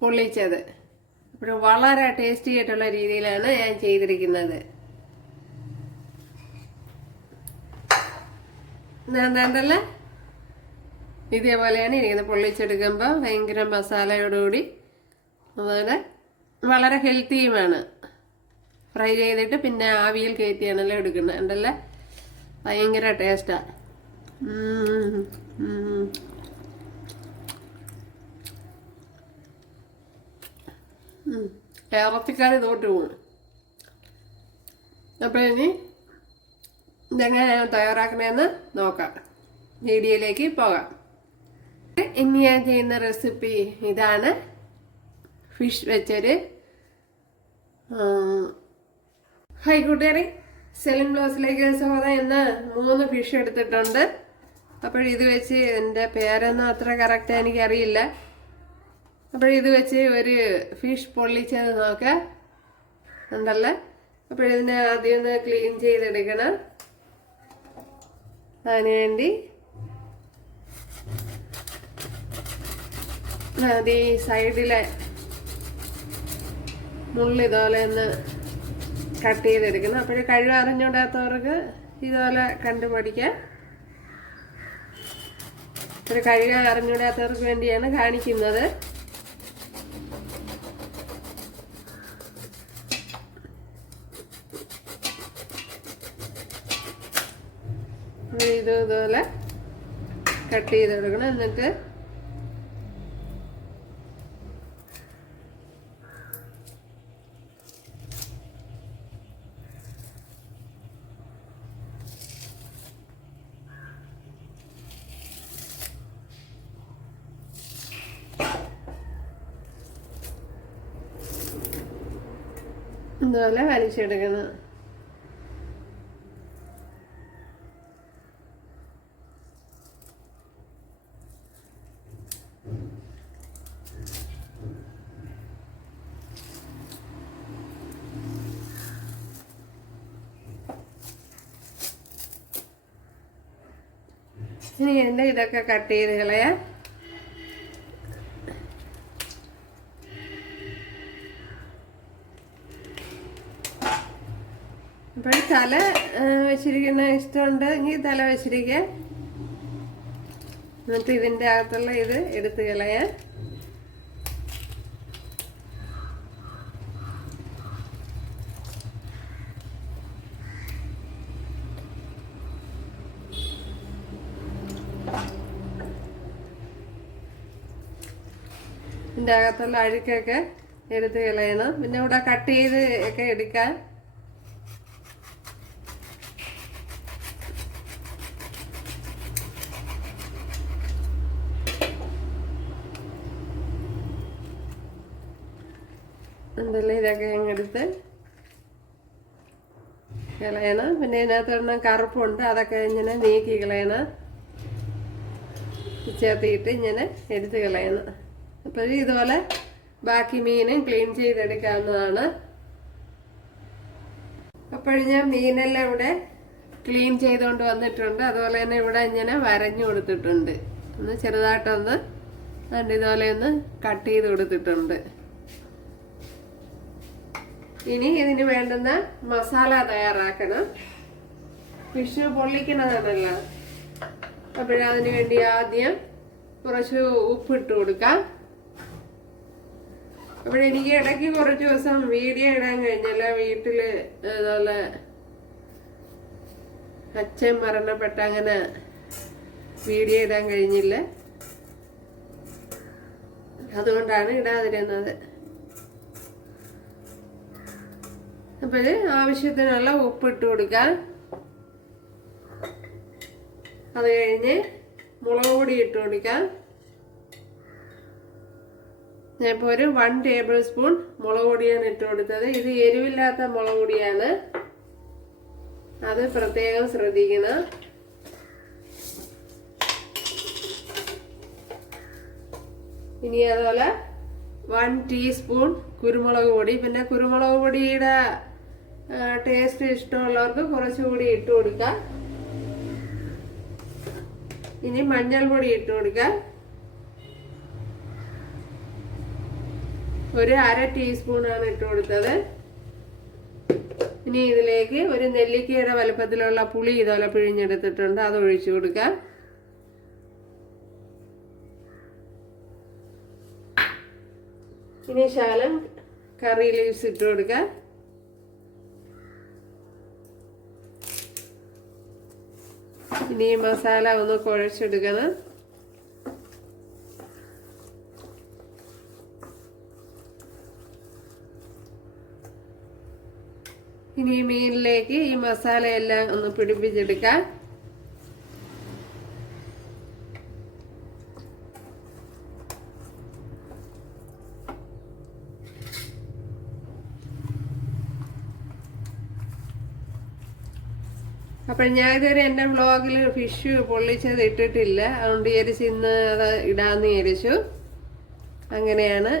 പൊള്ളിച്ചത്. അപ്പോൾ വളരെ ടേസ്റ്റി ആയിട്ടുള്ള രീതിയിലാണ് ഞാൻ ചെയ്തിരിക്കുന്നത്. എന്താണ്ടല്ല ഇതേപോലെയാണ് ഇരിക്കുന്നത് പൊള്ളിച്ചെടുക്കുമ്പോൾ ഭയങ്കര മസാലയോടുകൂടി അതുപോലെ വളരെ ഹെൽത്തിയുമാണ്. ഫ്രൈ ചെയ്തിട്ട് പിന്നെ ആവിയിൽ കയറ്റിയാണല്ലോ എടുക്കുന്നത്. ഉണ്ടല്ലേ? ഭയങ്കര ടേസ്റ്റാണ് ഇറച്ചിക്കറി തോട്ട് പോകും അപ്പോൾ ഇനി ഇതെങ്ങനെയാണ് തയ്യാറാക്കണമെന്ന് നോക്കാം. വീഡിയോയിലേക്ക് പോകാം. ഇനി ഞാൻ ചെയ്യുന്ന റെസിപ്പി ഇതാണ്. ഫിഷ് വെച്ചൊരു ഹൈ കൂട്ടുകാരി സെലിം ബ്ലൗസിലേക്ക് സ്വാഗതം എന്ന് മൂന്ന് ഫിഷ് എടുത്തിട്ടുണ്ട്. അപ്പോൾ ഇത് വെച്ച് എന്റെ പേരൊന്നും അത്ര കറക്റ്റ് എനിക്കറിയില്ല. അപ്പോൾ ഇത് വെച്ച് ഒരു ഫിഷ് പൊള്ളിച്ചത് നോക്കാം ഉണ്ടല്ലേ? അപ്പോൾ ഇതിനെ ആദ്യം ഒന്ന് ക്ലീൻ ചെയ്തെടുക്കണം. അതിന് വേണ്ടി ആദ്യം ഈ സൈഡിലെ മുള്ളി ഇതുപോലെ ഒന്ന് കട്ട് ചെയ്തെടുക്കണം. അപ്പോൾ കഴിവ് അറിഞ്ഞൂടാത്തവർക്ക് ഇതുപോലെ കണ്ടു പഠിക്കാം ഒരു കഴിവ് അറിഞ്ഞൂടാത്തവർക്ക് വേണ്ടിയാണ് കാണിക്കുന്നത്. ഇത് ഇതുപോലെ കട്ട് ചെയ്ത് കൊടുക്കണം എന്നിട്ട് ഇതുപോലെ വലിച്ചെടുക്കണം ഇനി എന്റെ ഇതൊക്കെ കട്ട് ചെയ്ത് കളയാം. അപ്പോൾ തല വെച്ചിരിക്കുന്ന ഇഷ്ടമുണ്ട്. എങ്കിൽ തല വെച്ചിരിക്കാം. എന്നിട്ട് ഇതിന്റെ അകത്തുള്ള ഇത് എടുത്ത് കളയാം. ഇതിന്റെ അകത്തുള്ള അഴുക്കൊക്കെ എടുത്ത് കളയണം. പിന്നെ ഇവിടെ കട്ട് ചെയ്ത് ഒക്കെ എടുക്കാൻ ഉണ്ടല്ലേ ഇതൊക്കെ അങ്ങെടുത്ത് കളയണം. പിന്നെ ഇതിനകത്ത് കറുപ്പുണ്ട്. അതൊക്കെ ഇങ്ങനെ നീക്കി കളയണം. ചേർത്തിയിട്ട് ഇങ്ങനെ എടുത്ത് കളയണം. അപ്പോൾ ഇതുപോലെ ബാക്കി മീനും ക്ലീൻ ചെയ്തെടുക്കാവുന്നതാണ്. അപ്പോഴും ഞാൻ മീനെല്ലാം ഇവിടെ ക്ലീൻ ചെയ്തുകൊണ്ട് വന്നിട്ടുണ്ട്. അതുപോലെ തന്നെ ഇവിടെ ഇങ്ങനെ വരഞ്ഞു കൊടുത്തിട്ടുണ്ട്. ഒന്ന് ചെറുതായിട്ടൊന്ന് അതുകൊണ്ട് ഇതുപോലെ ഒന്ന് കട്ട് ചെയ്ത് കൊടുത്തിട്ടുണ്ട്. ഇനി ഇതിന് വേണ്ടുന്ന മസാല തയ്യാറാക്കണം. ഫിഷ് പൊള്ളിക്കണതാണല്ലോ അപ്പോഴതിന് വേണ്ടി ആദ്യം കുറച്ച് ഉപ്പിട്ട് കൊടുക്കാം. അപ്പോൾ എനിക്ക് ഇടയ്ക്ക് കുറച്ച് ദിവസം വീഡിയോ ഇടാൻ കഴിഞ്ഞില്ല. വീട്ടിൽ അതുപോലെ അച്ഛൻ മരണപ്പെട്ട അങ്ങനെ വീഡിയോ ഇടാൻ കഴിഞ്ഞില്ല. അതുകൊണ്ടാണ് ഇടാതിരുന്നത്. അപ്പോൾ ആവശ്യത്തിനുള്ള ഉപ്പിട്ട് കൊടുക്കാം. അത് കഴിഞ്ഞ് മുളക് പൊടി ഇട്ട് കൊടുക്കാം. ഞാനിപ്പോൾ ഒരു വൺ ടേബിൾ സ്പൂൺ മുളക് പൊടിയാണ് ഇട്ട് കൊടുത്തത് ഇത് എരിവില്ലാത്ത മുളക് പൊടിയാണ് അത് പ്രത്യേകം ശ്രദ്ധിക്കണം. ഇനി അതുപോലെ വൺ ടീസ്പൂൺ കുരുമുളക് പൊടി. പിന്നെ കുരുമുളക് പൊടിയുടെ ടേസ്റ്റ് ഇഷ്ടമുള്ളവർക്ക് കുറച്ചുകൂടി ഇട്ട് കൊടുക്കാം ഇനി മഞ്ഞൾപ്പൊടി ഇട്ട് കൊടുക്കാം ഒരു അര ടീസ്പൂണാണ് ഇട്ട് കൊടുത്തത്. ഇനി ഇതിലേക്ക് ഒരു നെല്ലിക്കയുടെ വലുപ്പത്തിലുള്ള പുളി ഇതുപോലെ പിഴിഞ്ഞെടുത്തിട്ടുണ്ട്. അത് ഒഴിച്ചു കൊടുക്കുക ഇനി ശാലം കറി ലീവ്സ് ഇട്ട് കൊടുക്കാം. ഇനി മസാല ഒന്ന് കുഴച്ചെടുക്കണം. ഇനി മീനിലേക്ക് ഈ മസാലയെല്ലാം ഒന്ന് പിടിപ്പിച്ചെടുക്കാം. അപ്പോൾ ഞാൻ ഇതുവരെ എന്റെ വ്ളോഗിൽ ഫിഷ് പൊള്ളിച്ചത് ഇട്ടിട്ടില്ല. അതുകൊണ്ട് വിചാരിച്ച് ഇന്ന് അത് ഇടാന്ന് വിചാരിച്ചു. അങ്ങനെയാണ്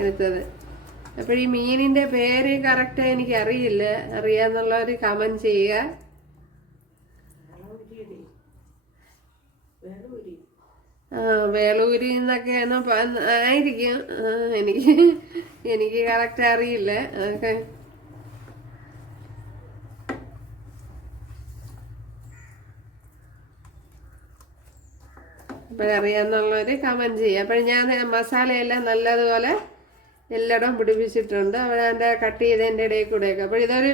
എടുത്തത്. അപ്പോൾ ഈ മീനിന്റെ പേര് കറക്റ്റ് എനിക്ക് അറിയില്ല അറിയാന്നുള്ളവർ കമന്റ് ചെയ്യുക. വേളൂരി എന്നൊക്കെയാണ് ആയിരിക്കും. എനിക്ക് എനിക്ക് കറക്റ്റ് അറിയില്ല. അതൊക്കെ. അപ്പോഴറിയാന്നുള്ളവർ കമന്റ് ചെയ്യുക. അപ്പോൾ ഞാൻ മസാലയെല്ലാം നല്ലതുപോലെ എല്ലായിടവും പിടിപ്പിച്ചിട്ടുണ്ട്. എന്റെ കട്ട് ചെയ്തതിന്റെ ഇടയിൽ കൂടെയൊക്കെ. അപ്പോൾ ഇതൊരു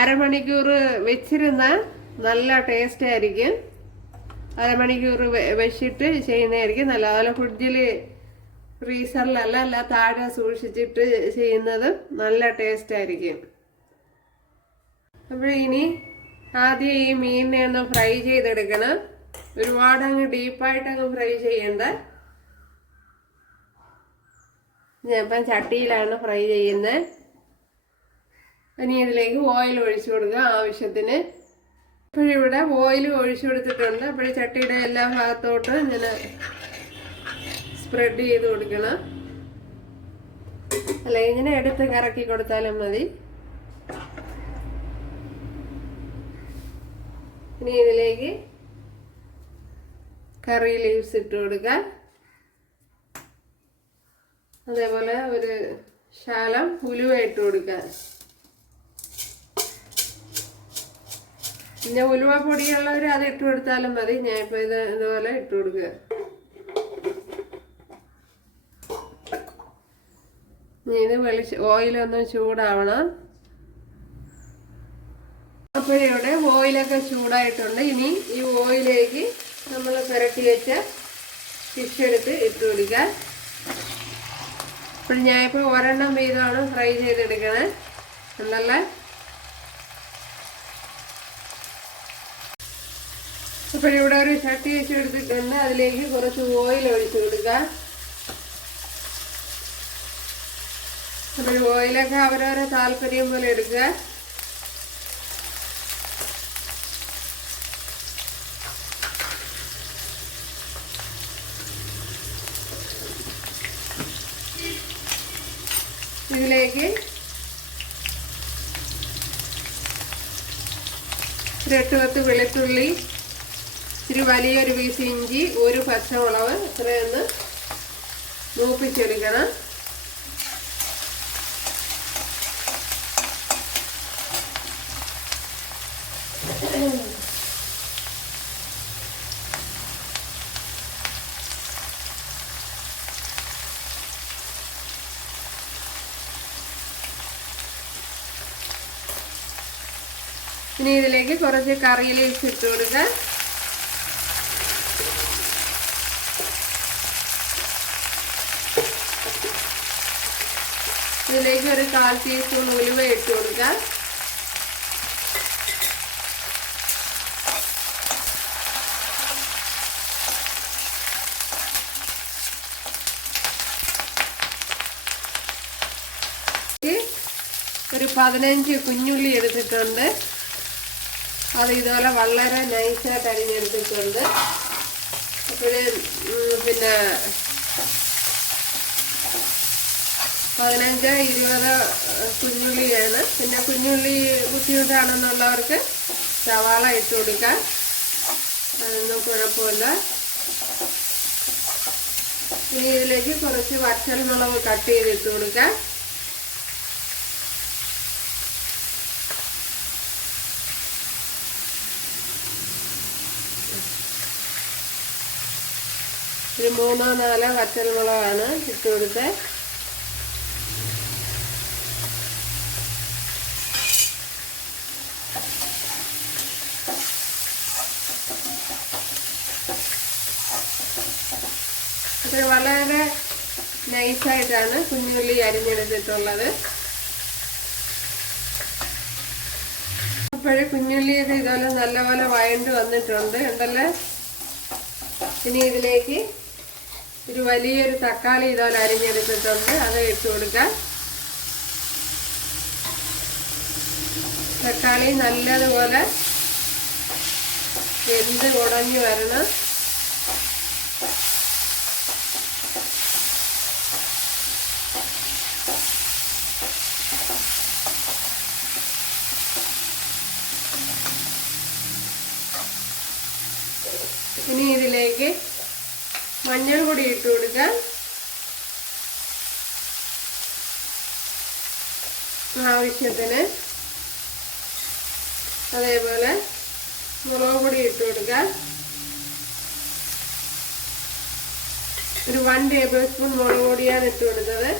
അരമണിക്കൂർ വെച്ചിരുന്നാൽ നല്ല ടേസ്റ്റ് ആയിരിക്കും. അരമണിക്കൂർ വെച്ചിട്ട് ചെയ്യുന്നതായിരിക്കും നല്ല അതുപോലെ ഫ്രിഡ്ജിൽ ഫ്രീസറിലല്ല അല്ല താഴെ സൂക്ഷിച്ചിട്ട് ചെയ്യുന്നത് നല്ല ടേസ്റ്റ് ആയിരിക്കും. അപ്പോൾ ഇനി ആദ്യം ഈ മീനിനെ ഒന്ന് ഫ്രൈ ചെയ്തെടുക്കണം. ഒരുപാട് അങ്ങ് ഡീപ്പായിട്ട് അങ്ങ് ഫ്രൈ ചെയ്യണ്ട. ഞാൻ ഇപ്പം ചട്ടിയിലാണ് ഫ്രൈ ചെയ്യുന്നത്. ഇനി ഇതിലേക്ക് ഓയിൽ ഒഴിച്ചു കൊടുക്കുക ആവശ്യത്തിന്. ഇപ്പോഴിവിടെ ഓയിൽ ഒഴിച്ചു കൊടുത്തിട്ടുണ്ട്. അപ്പോൾ ചട്ടിയുടെ എല്ലാ ഭാഗത്തോട്ട് ഇങ്ങനെ സ്പ്രെഡ് ചെയ്ത് കൊടുക്കണം. അല്ല ഇങ്ങനെ എടുത്ത് കറക്കി കൊടുത്താലും മതി. ഇനി ഇതിലേക്ക് കറി ലീവ്സ് ഇട്ട് കൊടുക്കാം അതേപോലെ ഒരു ശാലം ഉലുവ ഇട്ട് കൊടുക്കുക പിന്നെ ഉലുവ പൊടിയുള്ളവർ അത് ഇട്ട് കൊടുത്താലും മതി. ഞാൻ ഇപ്പോൾ ഇത് ഇതുപോലെ ഇട്ട് കൊടുക്കുക. ഇത് വെളിച്ച ഓയിലൊന്ന് ചൂടാവണം. അപ്പോഴിവിടെ ഓയിലൊക്കെ ചൂടായിട്ടുണ്ട്. ഇനി ഈ ഓയിലേക്ക് നമ്മൾ പുരട്ടി വെച്ച ഫിഷ് എടുത്ത് ഇട്ട് കൊടുക്കുക. അപ്പോൾ ഞാനിപ്പോൾ ഒരെണ്ണം വീതമാണ് ഫ്രൈ ചെയ്തെടുക്കണേ. ഉണ്ടല്ലേ അപ്പോൾ ഇവിടെ ഒരു ചട്ടി വെച്ച് എടുത്തിട്ടുണ്ട്. അതിലേക്ക് കുറച്ച് ഓയിൽ ഒഴിച്ച് കൊടുക്കുക. അപ്പോൾ ഓയിലൊക്കെ അവരവരെ താല്പര്യം പോലെ എടുക്കുക. ഇതിലേക്ക് ഒരു എട്ട് പത്ത് വെളുത്തുള്ളി ഇച്ചിരി വലിയൊരു പീസ് ഇഞ്ചി ഒരു പച്ചമുളക് ഇത്രയൊന്ന് മൂപ്പിച്ചെടുക്കണം. ഇനി ഇതിലേക്ക് കുറച്ച് കറി ലീവ്സ് ഇട്ട് കൊടുക്കുക ഇതിലേക്ക് ഒരു കാൽ ടീസ്പൂൺ ഉലുവ ഇട്ട് കൊടുക്കുക ഒരു പതിനഞ്ച് കുഞ്ഞുള്ളി എടുത്തിട്ടുണ്ട്. അത് ഇതുപോലെ വളരെ നൈസായിട്ട് അരിഞ്ഞെടുത്തിട്ടുണ്ട്. ഒരു പിന്നെ പതിനഞ്ച് ഇരുപത് കുഞ്ഞുള്ളിയാണ്. പിന്നെ കുഞ്ഞുള്ളി ബുദ്ധിമുട്ടാണെന്നുള്ളവർക്ക് സവാള ഇട്ട് കൊടുക്കാം. അതൊന്നും കുഴപ്പമില്ല. ഇനി ഇതിലേക്ക് കുറച്ച് വറ്റൽ മുളക് കട്ട് ചെയ്ത് ചെയ്തിട്ട് കൊടുക്കാം. ഒരു മൂന്നോ നാലോ വറ്റൽ മുളകാണ് ഇട്ട് കൊടുത്ത്. ഇത് വളരെ നൈസായിട്ടാണ് കുഞ്ഞുള്ളി അരിഞ്ഞെടുത്തിട്ടുള്ളത്. അപ്പോഴേ കുഞ്ഞുള്ളിയൊക്കെ ഇതുപോലെ നല്ലപോലെ വഴണ്ട് വന്നിട്ടുണ്ട്. ഉണ്ടല്ലേ? ഇനി ഇതിലേക്ക് ഒരു വലിയൊരു തക്കാളി ഇതുപോലെ അരിഞ്ഞെടുത്തിട്ടുണ്ട്. അത് ഇട്ട് കൊടുക്കാം. തക്കാളി നല്ലതുപോലെ വെന്ത് ഉടഞ്ഞു വരണം ഇനി ഇതിലേക്ക് മഞ്ഞൾ പൊടി ഇട്ട് കൊടുക്കാം ആവശ്യത്തിന് അതേപോലെ മുളക് പൊടി ഇട്ട് കൊടുക്കാം ഒരു വൺ ടേബിൾ സ്പൂൺ മുളക് പൊടിയാണ് ഇട്ട് കൊടുത്തത്.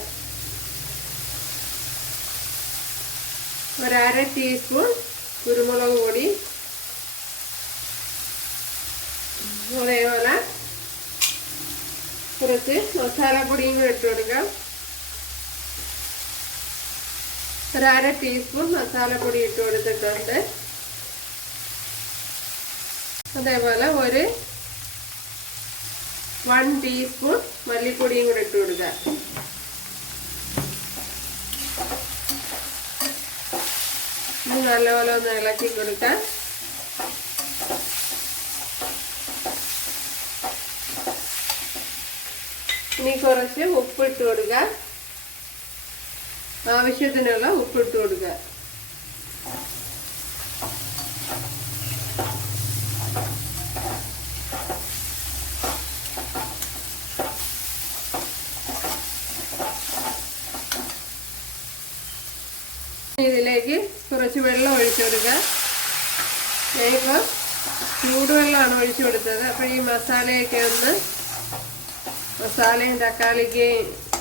ഒരര ടീസ്പൂൺ കുരുമുളക് പൊടി. അതേപോലെ കുറച്ച് മസാലപ്പൊടിയും കൂടെ ഇട്ട് കൊടുക്കാം. ഒരു അര ടീസ്പൂൺ മസാലപ്പൊടി ഇട്ട് കൊടുത്തിട്ടുണ്ട്. അതേപോലെ ഒരു വൺ ടീസ്പൂൺ മല്ലിപ്പൊടിയും കൂടെ ഇട്ട് കൊടുക്കാം. ഇത് നല്ലപോലെ ഒന്ന് ഇളക്കി കൊടുക്കാം. ഇനി കുറച്ച് ഉപ്പിട്ട് കൊടുക്കുക ആവശ്യത്തിനുള്ള ഉപ്പിട്ട് കൊടുക്കുക ഇതിലേക്ക് കുറച്ച് വെള്ളം ഒഴിച്ചു കൊടുക്കുക ഞാനിപ്പോൾ ചൂടുവെള്ളമാണ് ഒഴിച്ചു കൊടുത്തത്. അപ്പോൾ ഈ മസാലയൊക്കെ ഒന്ന് മസാലയും തക്കാളിക്ക്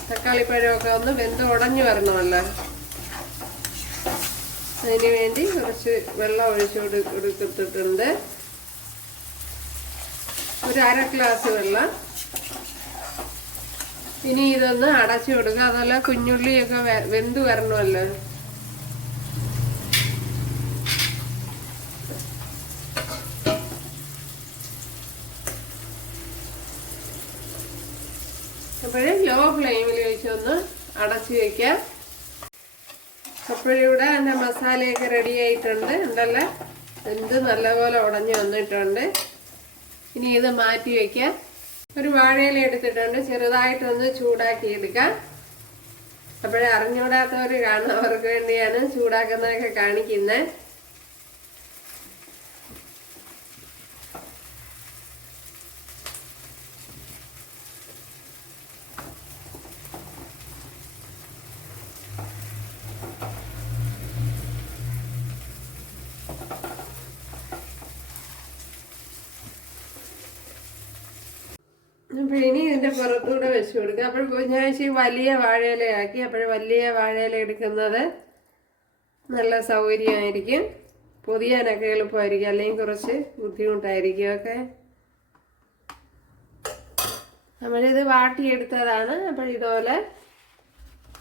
തക്കാളിപ്പഴമൊക്കെ ഒന്ന് വെന്ത് ഉടഞ്ഞു വരണമല്ലോ. അതിന് വേണ്ടി കുറച്ച് വെള്ളം ഒഴിച്ചു കൊടു കൊടുത്തിട്ടുണ്ട്. ഒരു അര ഗ്ലാസ് വെള്ളം. ഇനി ഇതൊന്ന് അടച്ചു കൊടുക്കുക. അതല്ല കുഞ്ഞുള്ളിയൊക്കെ വെന്ത് വരണമല്ലോ. വെച്ചൊന്ന് അടച്ചു വെക്കാം. അപ്പോഴിവിടെ എന്റെ മസാലയൊക്കെ റെഡി ആയിട്ടുണ്ട്. ഉണ്ടല്ലേ? എന്ത് നല്ലപോലെ ഉടഞ്ഞു വന്നിട്ടുണ്ട്. ഇനി ഇത് മാറ്റി വെക്കാം. ഒരു വാഴയില എടുത്തിട്ടുണ്ട്. ചെറുതായിട്ടൊന്ന് ചൂടാക്കി എടുക്കാം. അപ്പോഴേ അറിഞ്ഞൂടാത്തവർ കാണുന്നവർക്ക് വേണ്ടിയാണ് ചൂടാക്കുന്നതൊക്കെ കാണിക്കുന്നത് ഇനി ഇതിന്റെ പുറത്തൂടെ വെച്ച് കൊടുക്കുക അപ്പോൾ ഈ വലിയ വാഴയിലയാക്കി. അപ്പോൾ വലിയ വാഴയില എടുക്കുന്നത് നല്ല സൗകര്യമായിരിക്കും. പൊതിയാനൊക്കെ എളുപ്പമായിരിക്കും അല്ലെങ്കിൽ കുറച്ച് ബുദ്ധിമുട്ടായിരിക്കും ഒക്കെ നമ്മളിത് വാട്ടിയെടുത്തതാണ്. അപ്പോൾ ഇതുപോലെ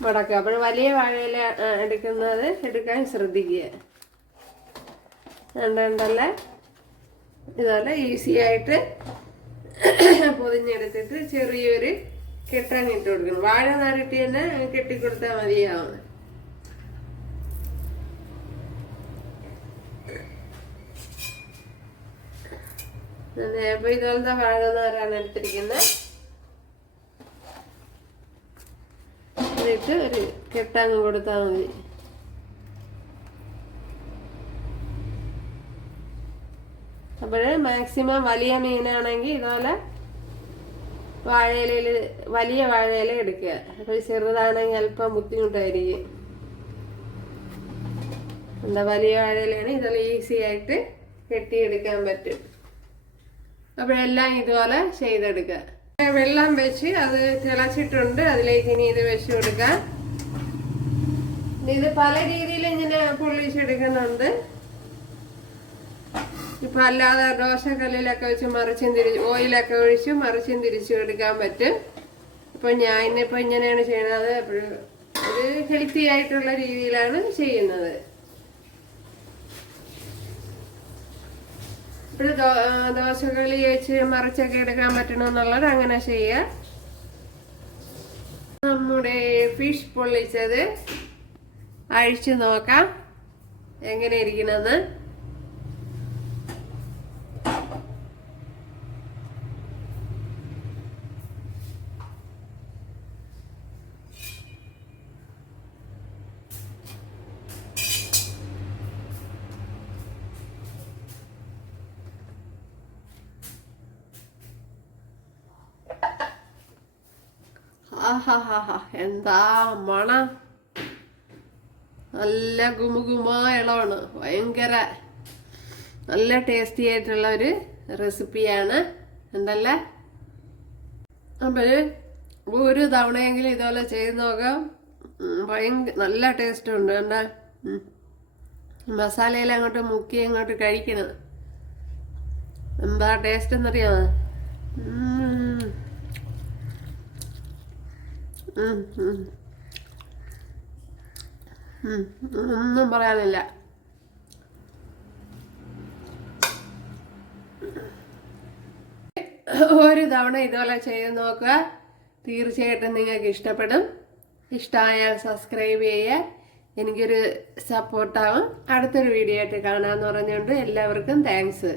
മുടക്കുക. അപ്പോൾ വലിയ വാഴയില എടുക്കുന്നത് എടുക്കാൻ ശ്രദ്ധിക്കുക. ഉണ്ടല്ലേ ഇതുപോലെ ഈസി ആയിട്ട് പൊതിഞ്ഞെടുത്തിട്ട് ചെറിയൊരു കെട്ടാൻ ഇട്ട് കൊടുക്കണം. വാഴ നാരിട്ട് തന്നെ കെട്ടിക്കൊടുത്താൽ മതിയാവും അതെ അപ്പൊ ഇതുപോലത്തെ വാഴ നാരാണ് എടുത്തിരിക്കുന്നത് എന്നിട്ട് ഒരു കെട്ടങ്ങ് കൊടുത്താൽ മതി. അപ്പോഴ് മാക്സിമം വലിയ മീനാണെങ്കിൽ ഇതുപോലെ വാഴയിലയിൽ വലിയ വാഴയില എടുക്കുക. അപ്പോൾ ചെറുതാണെങ്കിൽ അല്പം ബുദ്ധിമുട്ടായിരിക്കും. എന്താ വലിയ വാഴയിലാണ് ഇതെല്ലാം ഈസി ആയിട്ട് കെട്ടിയെടുക്കാൻ പറ്റും. അപ്പോഴെല്ലാം ഇതുപോലെ ചെയ്തെടുക്കുക. വെള്ളം വെച്ച് അത് തിളച്ചിട്ടുണ്ട്. അതിലേക്ക് ഇനി ഇത് വെച്ച് കൊടുക്കാം. ഇത് പല രീതിയിൽ ഇങ്ങനെ പൊള്ളിച്ചെടുക്കുന്നുണ്ട്. ഇപ്പൊ അല്ലാതെ ദോശക്കല്ലിലൊക്കെ വെച്ച് മറിച്ചും തിരിച്ച് ഓയിലൊക്കെ ഒഴിച്ച് മറിച്ചും തിരിച്ചു എടുക്കാൻ പറ്റും. ഇപ്പൊ ഞാൻ ഇന്നിപ്പോ ഇങ്ങനെയാണ് ചെയ്യുന്നത്. ഒരു ഹെൽത്തി ആയിട്ടുള്ള രീതിയിലാണ് ചെയ്യുന്നത്. ഇപ്പോൾ ദോശകളി വെച്ച് മറിച്ചൊക്കെ എടുക്കാൻ പറ്റണമെന്നുള്ളത് അങ്ങനെ ചെയ്യുക നമ്മുടെ ഫിഷ് പൊള്ളിച്ചത് അഴിച്ചു നോക്കാം. എങ്ങനെ ഇരിക്കണമെന്ന് എന്താ മണ? നല്ല ഗുമുഗുമ ഇളവാണ് ഭയങ്കര നല്ല ടേസ്റ്റി ആയിട്ടുള്ള ഒരു റെസിപ്പിയാണ് എന്തല്ല? അപ്പോൾ ഒരു തവണയെങ്കിലും ഇതുപോലെ ചെയ്ത് നോക്കാം. ഭയങ്കര നല്ല ടേസ്റ്റ് ഉണ്ട് എന്താ മസാലയിൽ അങ്ങോട്ട് മുക്കി അങ്ങോട്ട് കഴിക്കണം. എന്താ ടേസ്റ്റ് എന്നറിയാമോ? ഒന്നും പറയാനില്ല. ഒരു തവണ ഇതുപോലെ ചെയ്ത് നോക്കുക. തീർച്ചയായിട്ടും നിങ്ങൾക്ക് ഇഷ്ടപ്പെടും. ഇഷ്ടമായാൽ സബ്സ്ക്രൈബ് ചെയ്യുക എനിക്കൊരു സപ്പോർട്ടാവും അടുത്തൊരു വീഡിയോ ആയിട്ട് കാണാമെന്ന് പറഞ്ഞുകൊണ്ട് എല്ലാവർക്കും താങ്ക്സ്